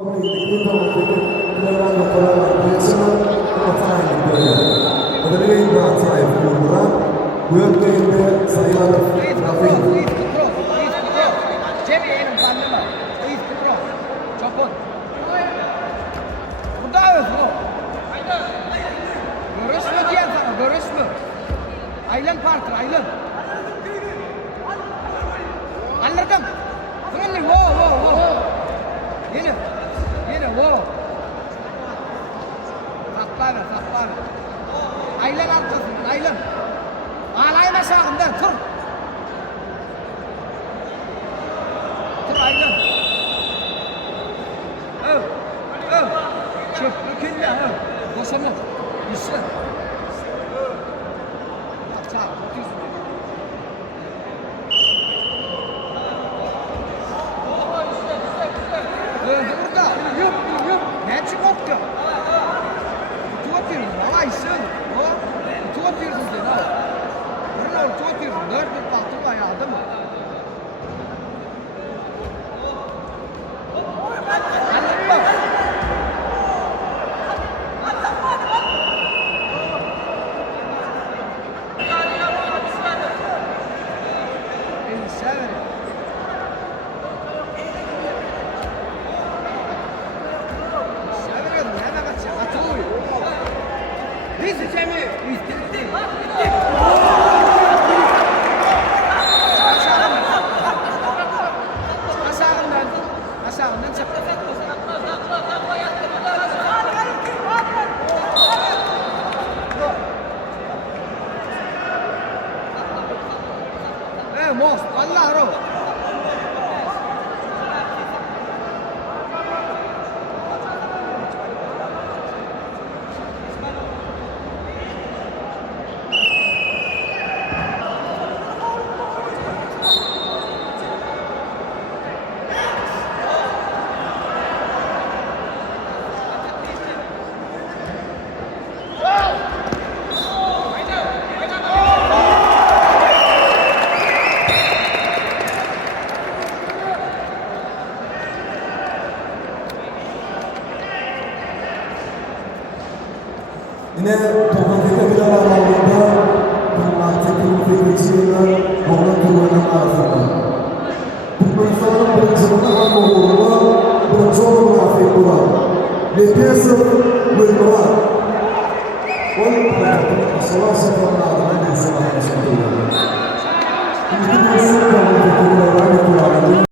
Bu yöntemde sayılar Rafi. Aylan Parker, aylan. Anladım. Friendly, wow. Yine, wow. Saklar. Aylan arkasın, aylan. Ağlayın aşağımda, tur. Tur aylan. Çöp, dökülme, boşama. Güçlü. Sağ, bakıyorsun. Burada, yap. Ne çıkarttı? Kutu atıyorsun, alaysın. Kutu atıyorsun sen, ha. Burada kutu atıyorsun, dört bir baktım ayağı, değil mi? Anladın mı? Aşağından çık. Most, Allah roh. Yine toplantıda bir alanında tırnakçı kırmızı ona turlarının arasında. Türkmenistan'ın birinci alma uğruna birinci grafik bulan. Ve piyasa bölümler. Oyun hayatının asılan sıfırın adına bir sınav yapmıştır. İkinci bir sınav yapmıştır.